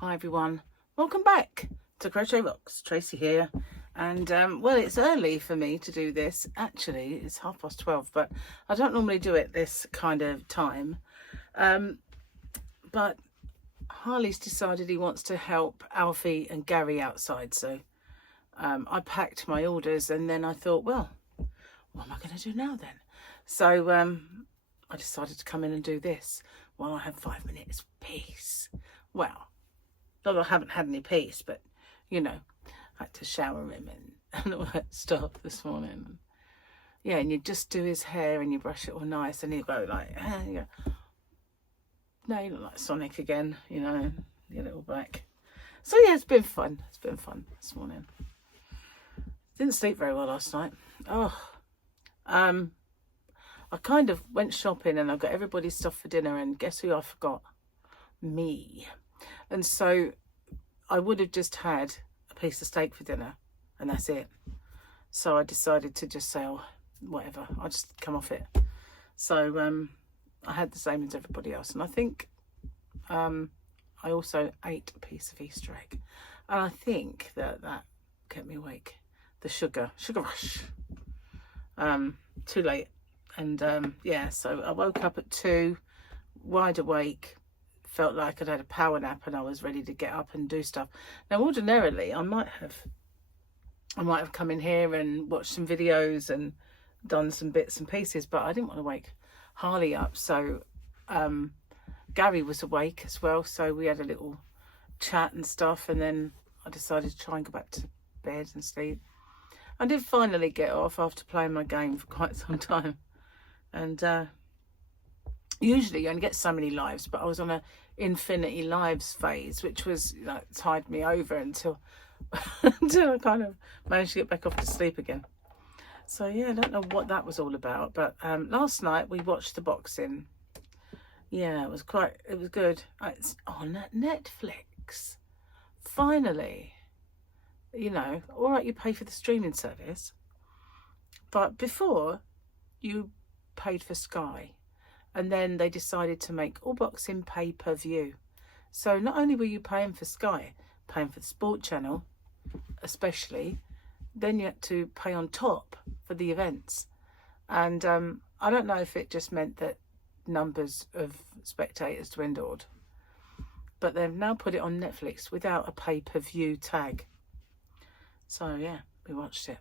Hi everyone, welcome back to Crochet Rocks. Tracy here, and well, it's early for me to do this. Actually, it's 12:30, but I don't normally do it this kind of time. But Harley's decided he wants to help Alfie and Gary outside, so I packed my orders, and then I thought, well, what am I going to do now then? So I decided to come in and do this while I have 5 minutes peace. Well, not that I haven't had any peace, but you know, I had to shower him and all that stuff this morning. Yeah, and you just do his hair and you brush it all nice, and you go like, you go, no, you look like Sonic again, you know, your little back. So yeah, it's been fun. It's been fun this morning. Didn't sleep very well last night. I kind of went shopping and I got everybody's stuff for dinner, and guess who I forgot? Me. And so I would have just had a piece of steak for dinner and that's it. So I decided to just say, oh, whatever, I'll just come off it. So I had the same as everybody else, and I think I also ate a piece of Easter egg, and I think that kept me awake. The sugar rush. Too late. And yeah, so I woke up at 2, wide awake, felt like I'd had a power nap, and I was ready to get up and do stuff. Now, ordinarily, I might have come in here and watched some videos and done some bits and pieces, but I didn't want to wake Harley up. So Gary was awake as well, so we had a little chat and stuff, and then I decided to try and go back to bed and sleep. I did finally get off after playing my game for quite some time. And usually you only get so many lives, but I was on a infinity lives phase, which was tied me over until I kind of managed to get back off to sleep again. So yeah, I don't know what that was all about, but last night we watched the boxing. Yeah, it was good. It's on Netflix. Finally, you know, all right, you pay for the streaming service, but before you paid for Sky, and then they decided to make all boxing pay-per-view. So not only were you paying for Sky, paying for the sport channel especially, then you had to pay on top for the events. And I don't know if it just meant that numbers of spectators dwindled, but they've now put it on Netflix without a pay-per-view tag. So yeah, we watched it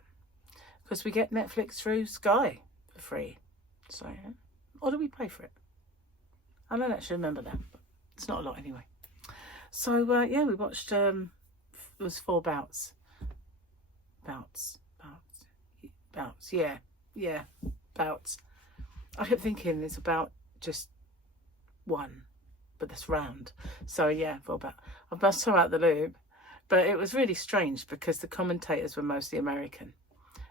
because we get Netflix through Sky for free. So yeah. Or do we pay for it? I don't actually remember that, but it's not a lot anyway. So yeah, we watched it was 4 bouts. Bouts. Yeah, bouts. I kept thinking it's about just one, but that's round. So yeah, 4 bouts. I must throw out the loop, but it was really strange because the commentators were mostly American.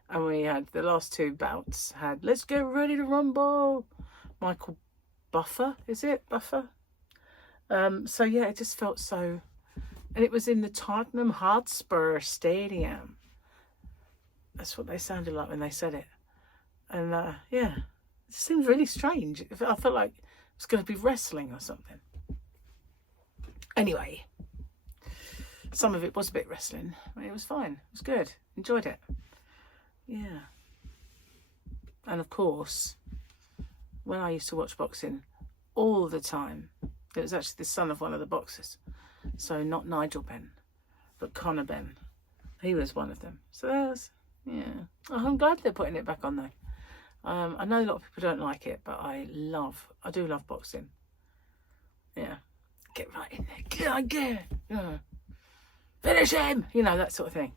And we had the last 2 bouts had "Let's get ready to rumble." Michael Buffer, is it Buffer? So yeah, it just felt so, and it was in the Tottenham Hotspur Stadium. That's what they sounded like when they said it. And yeah, it seemed really strange. I felt like it was going to be wrestling or something. Anyway, some of it was a bit wrestling, but it was fine. It was good. Enjoyed it. Yeah. And of course, when I used to watch boxing all the time, it was actually the son of one of the boxers. So not Nigel Benn, but Conor Benn. He was one of them. So that was, yeah. Oh, I'm glad they're putting it back on though. I know a lot of people don't like it, but I do love boxing. Yeah. Get right in there. Get. Yeah. Finish him! You know, that sort of thing.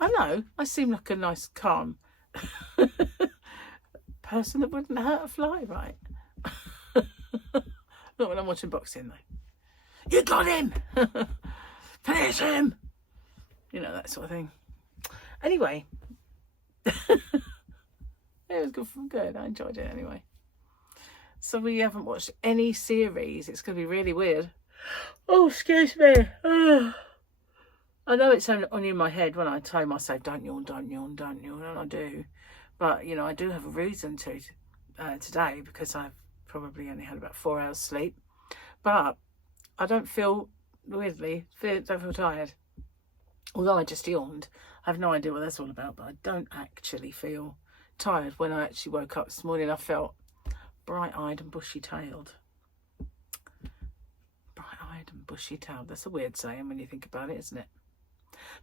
I know, I seem like a nice, calm person that wouldn't hurt a fly, right? Not when I'm watching boxing, though. You got him! Finish him! You know, that sort of thing. Anyway. It was good. I enjoyed it anyway. So we haven't watched any series. It's going to be really weird. Oh, excuse me. I know it's only in my head when I tell myself, don't yawn, and I do. But, you know, I do have a reason to today, because I've probably only had about 4 hours sleep. But I don't feel, don't feel tired. Although I just yawned. I have no idea what that's all about, but I don't actually feel tired. When I actually woke up this morning, I felt bright-eyed and bushy-tailed. Bright-eyed and bushy-tailed. That's a weird saying when you think about it, isn't it?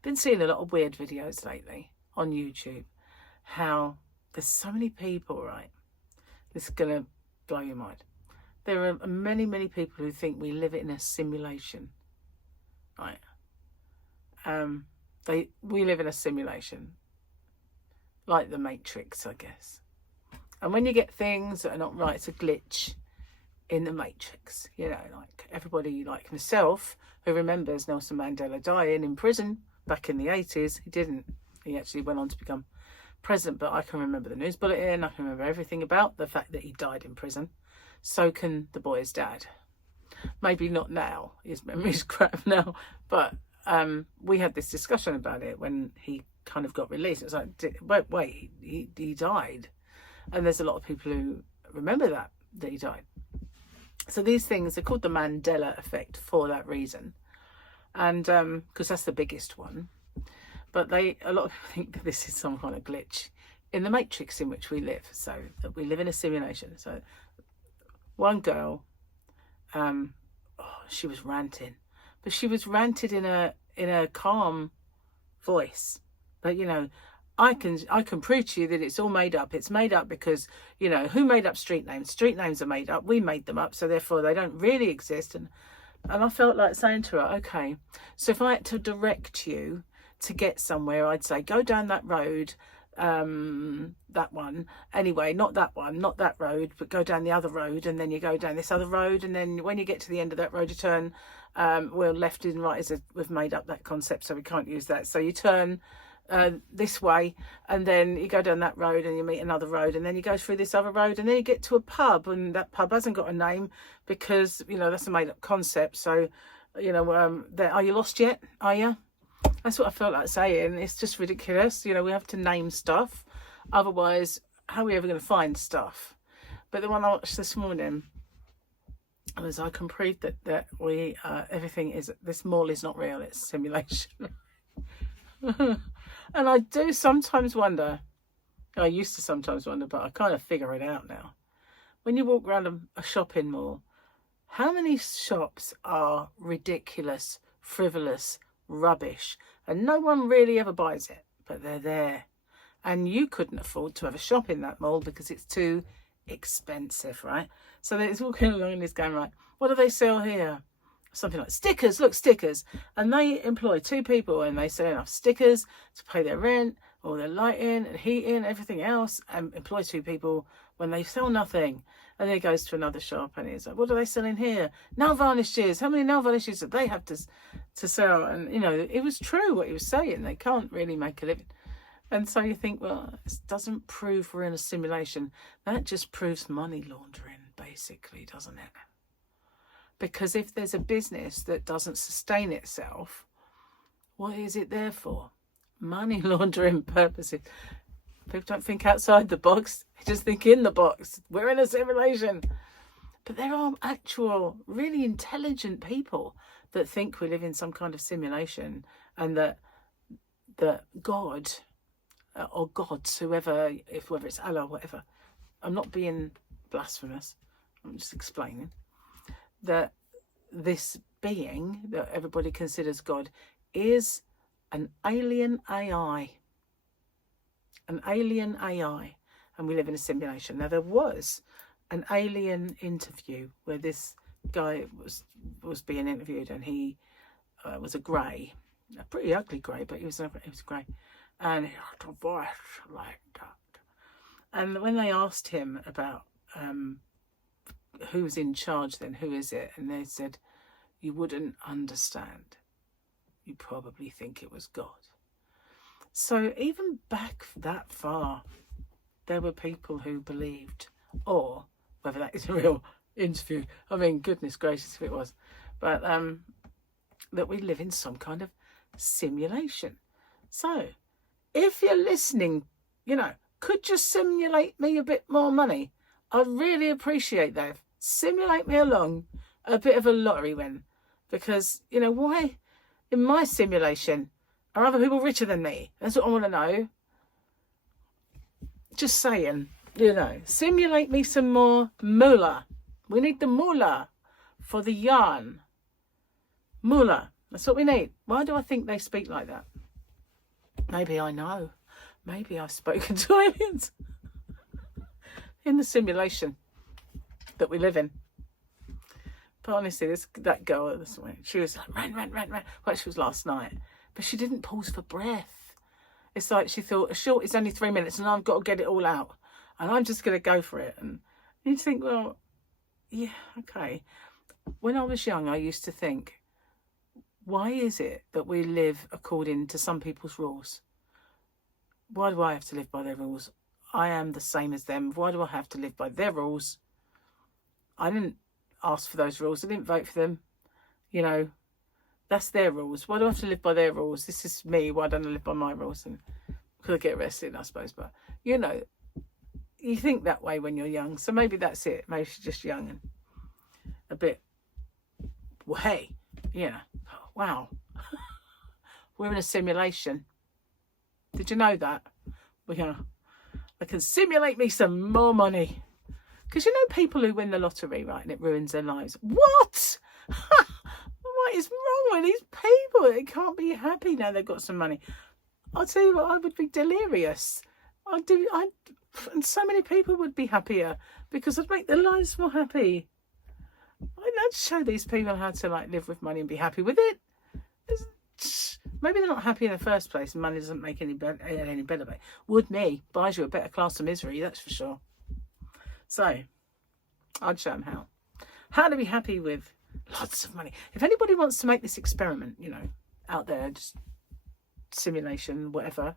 Been seeing a lot of weird videos lately on YouTube. How there's so many people, right? This is going to blow your mind. There are many, many people who think we live in a simulation, right? We live in a simulation, like the Matrix, I guess. And when you get things that are not right, it's a glitch in the Matrix. You know, like everybody, like myself, who remembers Nelson Mandela dying in prison back in the 80s. He didn't. He actually went on to become president, but I can remember the news bulletin. I can remember everything about the fact that he died in prison. So can the boy's dad. Maybe not now. His memory's crap now. But we had this discussion about it when he kind of got released. It was like, wait, he died. And there's a lot of people who remember that he died. So these things are called the Mandela effect for that reason. And because that's the biggest one. But a lot of people think that this is some kind of glitch in the Matrix in which we live. So that we live in a simulation. So one girl, she was ranting, but she was ranted in a calm voice. But you know, I can prove to you that it's all made up. It's made up because, you know, who made up street names? Street names are made up. We made them up, so therefore they don't really exist. And I felt like saying to her, okay, so if I had to direct you to get somewhere, I'd say go down that road, that one. Anyway, not that one, not that road, but go down the other road, and then you go down this other road, and then when you get to the end of that road, you turn. Well, left and right we've made up that concept, so we can't use that. So you turn this way, and then you go down that road, and you meet another road, and then you go through this other road, and then you get to a pub, and that pub hasn't got a name because, you know, that's a made up concept. So, you know, are you lost yet? Are you? That's what I felt like saying. It's just ridiculous. You know, we have to name stuff. Otherwise, how are we ever going to find stuff? But the one I watched this morning was, I can prove that we, everything is, this mall is not real. It's simulation. And I do sometimes wonder, I used to sometimes wonder, but I kind of figure it out now. When you walk around a shopping mall, how many shops are ridiculous, frivolous, rubbish, and no one really ever buys it, but they're there, and you couldn't afford to have a shop in that mall because it's too expensive, right? So it's walking along and it's going, right, what do they sell here? Something like stickers. Look, stickers. And they employ 2 people, and they sell enough stickers to pay their rent, all their lighting and heating, everything else, and employ 2 people when they sell nothing. And then he goes to another shop, and he's like, what are they selling here? Nail varnishes. How many nail varnishes do they have to sell? And, you know, it was true what he was saying. They can't really make a living. And so you think, well, this doesn't prove we're in a simulation. That just proves money laundering, basically, doesn't it? Because if there's a business that doesn't sustain itself, what is it there for? Money laundering purposes. People don't think outside the box. They just think in the box. We're in a simulation. But there are actual, really intelligent people that think we live in some kind of simulation, and that God, or gods, whoever, whether it's Allah or whatever, I'm not being blasphemous, I'm just explaining, that this being that everybody considers God is an alien AI. An alien AI. And we live in a simulation. Now, there was an alien interview where this guy was being interviewed, and he was a grey. A pretty ugly grey, but he was grey. And he had a voice like that. And when they asked him about who's in charge then, who is it? And they said, you wouldn't understand. You probably think it was God. So even back that far, there were people who believed, or whether that is a real interview, I mean, goodness gracious if it was, but that we live in some kind of simulation. So if you're listening, you know, could you simulate me a bit more money? I'd really appreciate that. Simulate me along a bit of a lottery win. Because, you know, why in my simulation are other people richer than me? That's what I want to know. Just saying, you know, simulate me some more moolah. We need the moolah for the yarn. Moolah. That's what we need. Why do I think they speak like that? Maybe I know. Maybe I've spoken to aliens in the simulation that we live in. But honestly, that girl this way, she was like, ran. Well, she was last night. But she didn't pause for breath. It's like she thought, a short is only 3 minutes and I've got to get it all out. And I'm just going to go for it. And you think, well, yeah, okay. When I was young, I used to think, why is it that we live according to some people's rules? Why do I have to live by their rules? I am the same as them. Why do I have to live by their rules? I didn't ask for those rules. I didn't vote for them. You know, that's their rules. Why do I have to live by their rules? This is me. Why don't I live by my rules? And could I get arrested, I suppose. But, you know, you think that way when you're young. So maybe that's it. Maybe she's just young and a bit, well, hey, you know, wow. We're in a simulation. Did you know that? I can simulate me some more money. Because you know people who win the lottery, right, and it ruins their lives. What? What is wrong with these people? They can't be happy now they've got some money. I'll tell you what, I would be delirious. And so many people would be happier because I'd make their lives more happy. I'd show these people how to like live with money and be happy with it. Maybe they're not happy in the first place and money doesn't make any better, but would me. Buys you a better class of misery, that's for sure. So, I'd show them how to be happy with lots of money. If anybody wants to make this experiment, you know, out there, just simulation, whatever.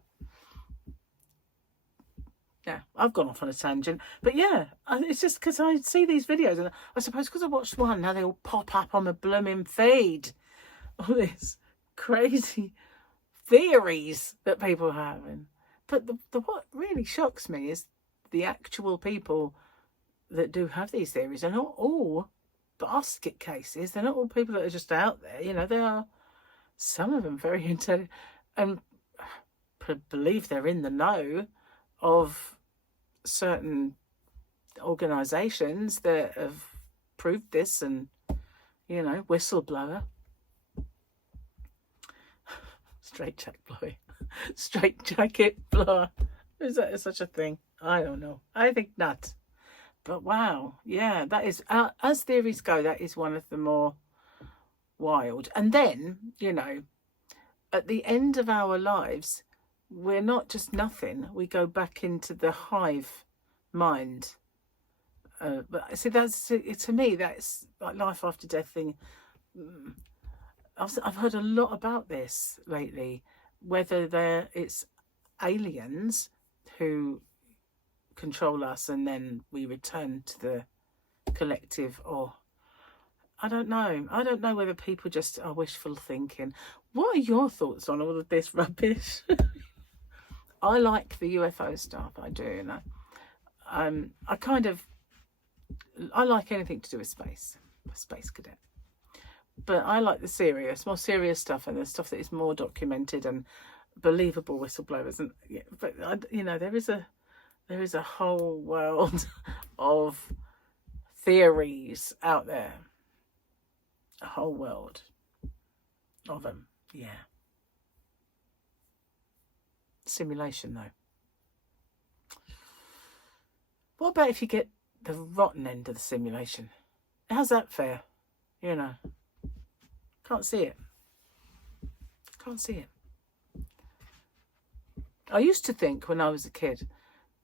Yeah, I've gone off on a tangent. But yeah, it's just because I see these videos and I suppose because I watched one, now they all pop up on the blooming feed. All this crazy theories that people have. But the what really shocks me is the actual people that do have these theories. They're not all basket cases. They're not all people that are just out there. You know, they are, some of them very intelligent and believe they're in the know of certain organisations that have proved this and, you know, whistleblower. Straight jacket blower. Is that such a thing? I don't know. I think not. But wow, yeah, that is, as theories go, that is one of the more wild. And then, you know, at the end of our lives, we're not just nothing. We go back into the hive mind. But see, that's, to me, that's like life after death thing. I've heard a lot about this lately, whether it's aliens who control us and then we return to the collective, or I don't know whether people just are wishful thinking. What are your thoughts on all of this rubbish? I like the UFO stuff, I do, you know. I like anything to do with space, space cadet. But I like the more serious stuff, and the stuff that is more documented and believable whistleblowers. And yeah, but you know, there is a whole world of theories out there. A whole world of them. Yeah. Simulation, though. What about if you get the rotten end of the simulation? How's that fair? You know. Can't see it. Can't see it. I used to think when I was a kid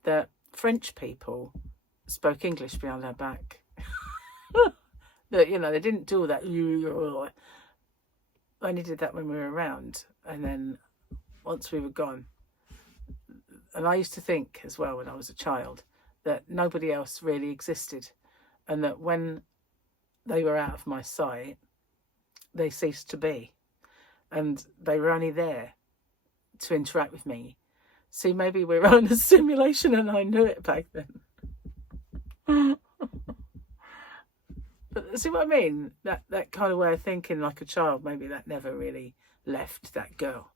that French people spoke English behind our back. That, you know, they didn't do all that. They only did that when we were around. And then once we were gone. And I used to think as well when I was a child that nobody else really existed. And that when they were out of my sight, they ceased to be, and they were only there to interact with me. See, maybe we're on a simulation and I knew it back then. But See what I mean? That kind of way of thinking like a child, maybe that never really left that girl.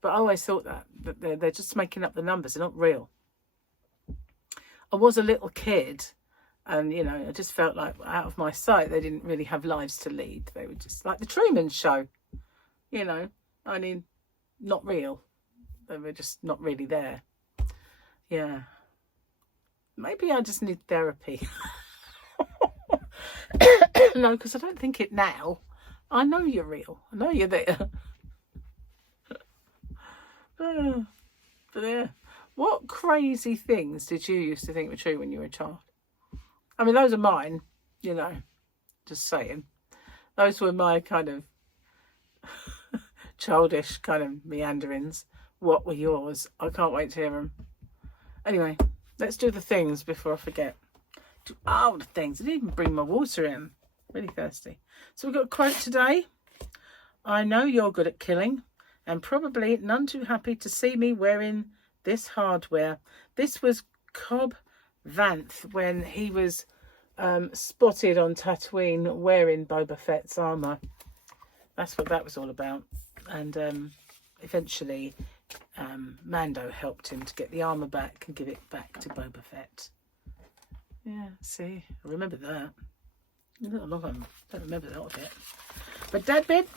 But I always thought that they're just making up the numbers. They're not real. I was a little kid, and, you know, I just felt like out of my sight, they didn't really have lives to lead. They were just like the Truman Show, you know, I mean, not real. They were just not really there. Yeah. Maybe I just need therapy. No, because I don't think it now. I know you're real. I know you're there. But yeah. What crazy things did you used to think were true when you were a child? I mean, those are mine, you know, just saying. Those were my kind of childish kind of meanderings. What were yours? I can't wait to hear them. Anyway, let's do the things before I forget. Oh, the things. I didn't even bring my water in. Really thirsty. So we've got a quote today. I know you're good at killing, and probably none too happy to see me wearing this hardware. This was Cobb Vanth when he was spotted on Tatooine wearing Boba Fett's armour. That's what that was all about. And eventually Mando helped him to get the armour back and give it back to Boba Fett. Yeah, see, I remember that. Not long ago. I don't remember that of it. But Dad bit.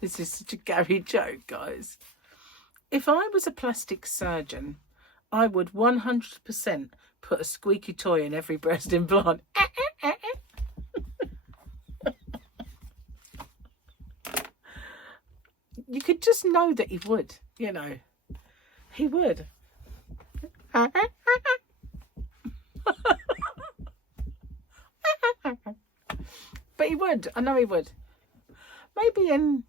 This is such a Gary joke, guys. If I was a plastic surgeon, I would 100% put a squeaky toy in every breast implant. You could just know that he would, you know. He would. But he would. I know he would. Maybe in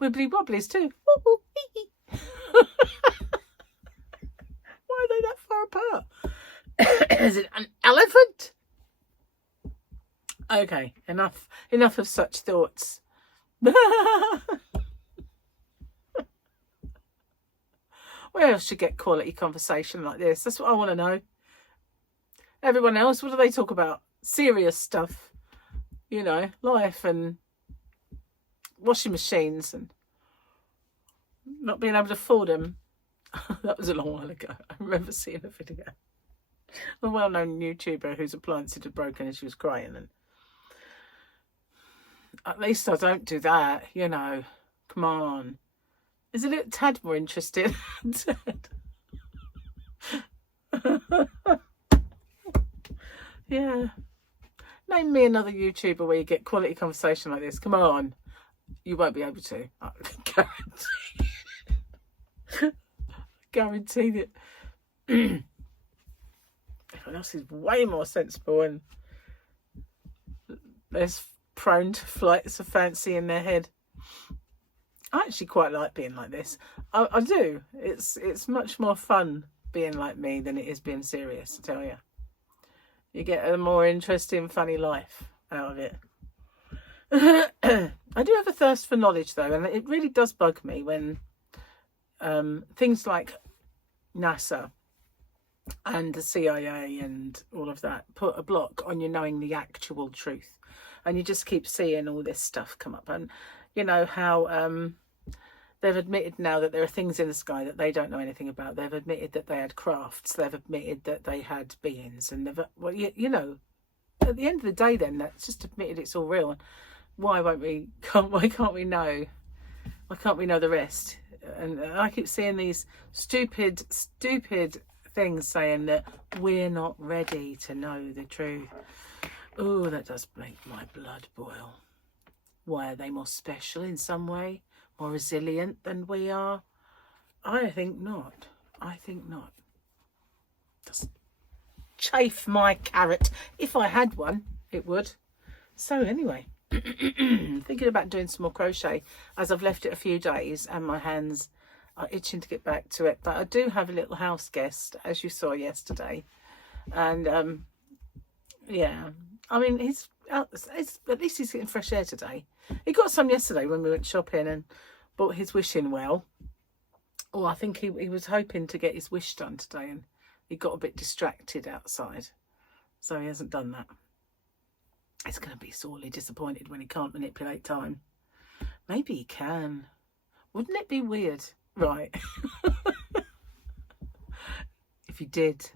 Wibbly Wobblies too. Why are they that far apart? Is it an elephant? Okay, enough of such thoughts. Where else should get quality conversation like this? That's what I want to know. Everyone else, what do they talk about? Serious stuff, you know, life and washing machines and not being able to afford them. That was a long while ago. I remember seeing a video. A well-known YouTuber whose appliances had broken and she was crying. And at least I don't do that, you know. Come on. Is it a tad more interesting? Yeah. Name me another YouTuber where you get quality conversation like this. Come on. You won't be able to. I guarantee that everyone else is way more sensible and less prone to flights of fancy in their head. I actually quite like being like this. I do. It's much more fun being like me than it is being serious, I tell you. You get a more interesting, funny life out of it. I do have a thirst for knowledge, though, and it really does bug me when things like NASA and the CIA and all of that put a block on you knowing the actual truth. And you just keep seeing all this stuff come up. And you know how they've admitted now that there are things in the sky that they don't know anything about. They've admitted that they had crafts. They've admitted that they had beings. And they've, well, you know, at the end of the day, then that's just admitted it's all real. Why can't we know? Why can't we know the rest? And I keep seeing these stupid things saying that we're not ready to know the truth. Oh, that does make my blood boil. Why, are they more special in some way? More resilient than we are? I think not. I think not. Just chafe my carrot. If I had one, it would. So anyway, thinking about doing some more crochet as I've left it a few days and my hands are itching to get back to it. But I do have a little house guest, as you saw yesterday. And yeah, I mean, he's at least he's getting fresh air today. He got some yesterday when we went shopping and bought his wishing well. Oh, I think he was hoping to get his wish done today, and he got a bit distracted outside, so he hasn't done that. He's going to be sorely disappointed when he can't manipulate time. Maybe he can. Wouldn't it be weird? Right. If he did.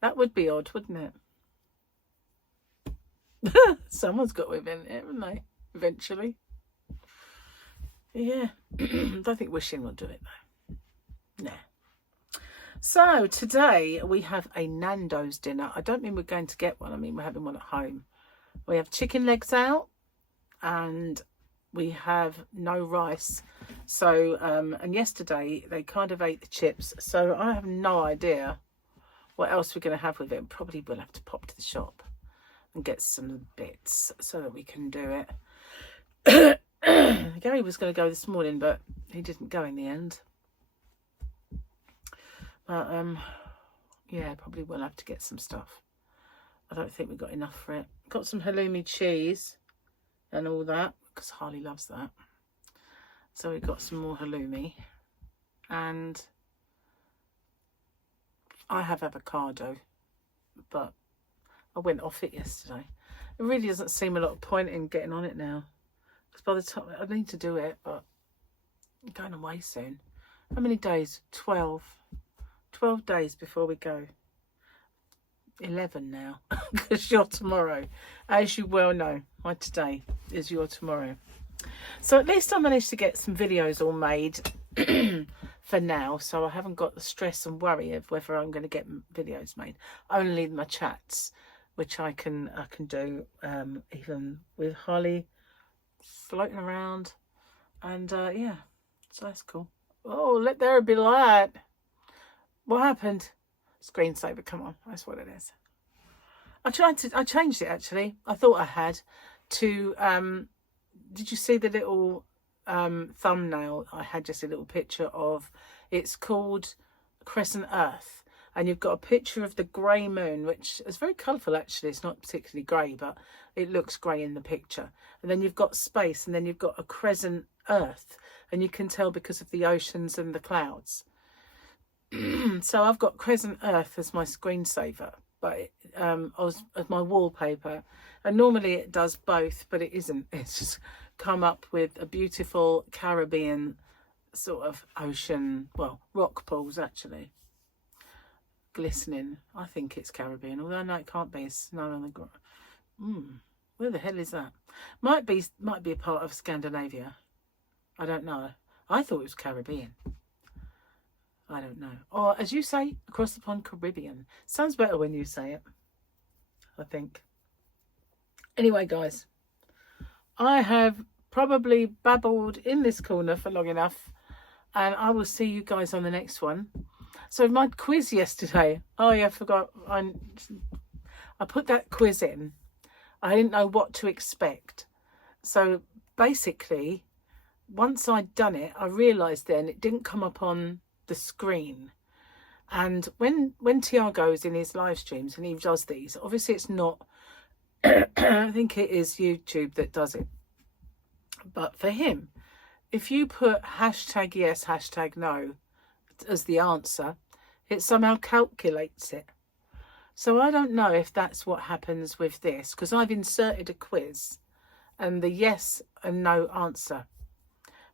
That would be odd, wouldn't it? Someone's got to invent it, haven't they? Eventually. Yeah. I don't think wishing will do it, though. Nah. So, today we have a Nando's dinner. I don't mean we're going to get one. I mean, we're having one at home. We have chicken legs out. And we have no rice. So, and yesterday they kind of ate the chips. So I have no idea what else we're going to have with it. Probably we'll have to pop to the shop and get some bits so that we can do it. Gary was going to go this morning, but he didn't go in the end. But, yeah, probably we'll have to get some stuff. I don't think we've got enough for it. Got some halloumi cheese and all that, because Harley loves that. So we got some more halloumi, and I have avocado, but I went off it yesterday. It really doesn't seem a lot of point in getting on it now, because by the time I need to do it, but I'm going away soon. How many days? 12 days before we go. 11 now, because you're tomorrow. As you well know, my today is your tomorrow. So at least I managed to get some videos all made for now, so I haven't got the stress and worry of whether I'm going to get videos made. Only my chats, which I can do even with Holly floating around, and yeah, so that's cool. Oh, let there be light. What happened? Screensaver, come on, that's what it is. I changed it actually. I thought I had to, did you see the little thumbnail? I had just a little picture of, it's called Crescent Earth. And you've got a picture of the grey moon, which is very colourful actually. It's not particularly grey, but it looks grey in the picture. And then you've got space, and then you've got a crescent Earth. And you can tell because of the oceans and the clouds. So I've got Crescent Earth as my screensaver, but as my wallpaper, and normally it does both, but it isn't. It's just come up with a beautiful Caribbean sort of ocean, well, rock pools actually, glistening. I think it's Caribbean, although no, it can't be. It's snow on the ground. Where the hell is that? Might be a part of Scandinavia. I don't know. I thought it was Caribbean. I don't know. Or, as you say, across the pond, Caribbean. Sounds better when you say it, I think. Anyway, guys, I have probably babbled in this corner for long enough, and I will see you guys on the next one. So my quiz yesterday, oh yeah, I forgot. I put that quiz in. I didn't know what to expect. So basically, once I'd done it, I realised then it didn't come up on the screen. And when Tiago's in his live streams and he does these, obviously it's not I think it is YouTube that does it, but for him, if you put hashtag yes, hashtag no as the answer, it somehow calculates it. So I don't know if that's what happens with this, because I've inserted a quiz and the yes and no answer,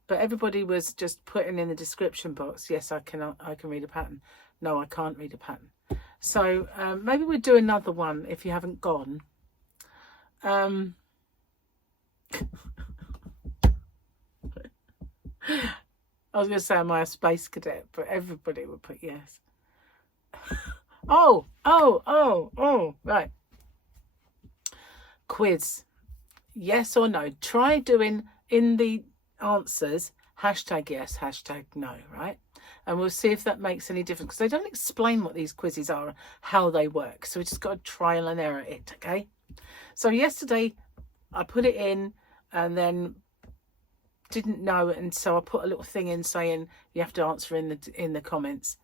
but everybody was just putting in the description box, yes, I can read a pattern. No, I can't read a pattern. So maybe we'll do another one if you haven't gone. I was going to say, am I a space cadet? But everybody would put yes. Oh, right. Quiz. Yes or no. Try doing in the answers hashtag yes, hashtag no, right? And we'll see if that makes any difference, because they don't explain what these quizzes are and how they work. So we just got to trial and error it, okay? So yesterday I put it in and then didn't know, and so I put a little thing in saying you have to answer in the comments.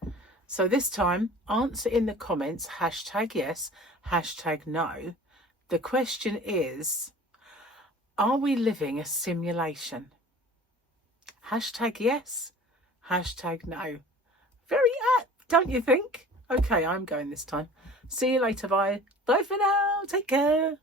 So this time, answer in the comments hashtag yes, hashtag no. The question is, are we living a simulation? Hashtag yes, Hashtag no. Very apt, don't you think? Okay, I'm going this time. See you later, bye. Bye for now. Take care.